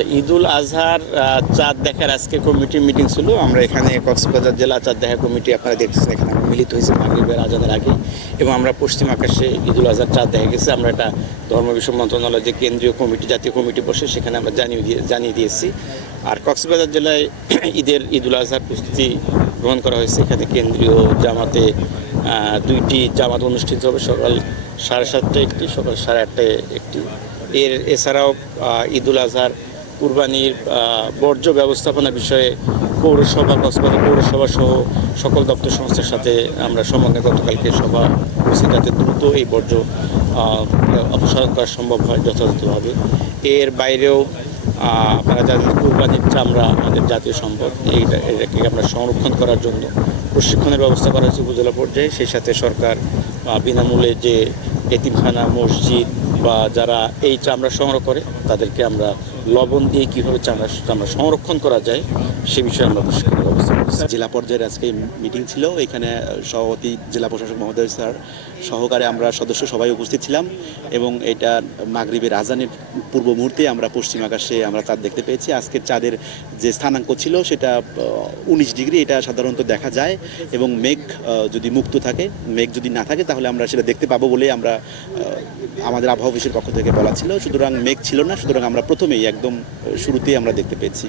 আচ্ছা, ঈদুল আজহার চাঁদ দেখার আজকে কমিটির মিটিং ছিল। আমরা এখানে কক্সবাজার জেলা চাঁদ দেখা কমিটি আপনারা দেখছেন, এখানে আমরা মিলিত হয়েছি মাগরিবের আজানের আগে, এবং আমরা পশ্চিম আকাশে ঈদুল আজহার চাঁদ দেখা গেছে। আমরা এটা ধর্ম বিষয় মন্ত্রণালয় যে কেন্দ্রীয় কমিটি, জাতীয় কমিটি বসে, সেখানে আমরা জানিয়ে দিয়েছি। আর কক্সবাজার জেলায় ঈদুল আজহার প্রস্তুতি গ্রহণ করা হয়েছে। এখানে কেন্দ্রীয় জামাতে দুইটি জামাত অনুষ্ঠিত হবে, সকাল 7:30টায় একটি, সকাল 8:30টায় একটি। এছাড়াও ঈদুল আজহার কুরবানির বর্জ্য ব্যবস্থাপনা বিষয়ে কক্সবাজার পৌরসভা সহ সকল দপ্তর সংস্থার সাথে আমরা সমন্বয়ে গতকালকে সভা করছি, যাতে দ্রুত এই বর্জ্য অপসারণ করা সম্ভব হয় যথাযথভাবে। এর বাইরেও আপনারা জানেন কুরবানির চামড়া আমাদের জাতীয় সম্পদ, এটাকে আমরা সংরক্ষণ করার জন্য প্রশিক্ষণের ব্যবস্থা করা হয়েছে উপজেলা পর্যায়ে। সেই সাথে সরকার বিনামূল্যে যে এতিমখানা, মসজিদ বা যারা এই চামড়া সংগ্রহ করে তাদেরকে আমরা লবণ দিয়ে কীভাবে চামড়া সংরক্ষণ করা যায় সে বিষয়ে আমরা প্রশিক্ষণের ব্যবস্থা করছি। জেলা পর্যায়ের আজকে মিটিং ছিল, এখানে সভাপতি জেলা প্রশাসক মহোদয় স্যার সহকারে আমরা সদস্য সবাই উপস্থিত ছিলাম, এবং এটা মাগরিবের আজানের পূর্ব মুহূর্তে আমরা পশ্চিম আকাশে আমরা চাঁদ দেখতে পেয়েছি। আজকের চাঁদের যে স্থানাঙ্ক ছিল সেটা 19 ডিগ্রি, এটা সাধারণত দেখা যায়, এবং মেঘ যদি মুক্ত থাকে, মেঘ যদি না থাকে তাহলে আমরা সেটা দেখতে পাবো বলে আমরা আমাদের আবহাওয়া অফিসের পক্ষ থেকে বলা ছিল। সুতরাং মেঘ ছিল না, সুতরাং আমরা প্রথমেই একদম শুরুতেই আমরা দেখতে পেয়েছি।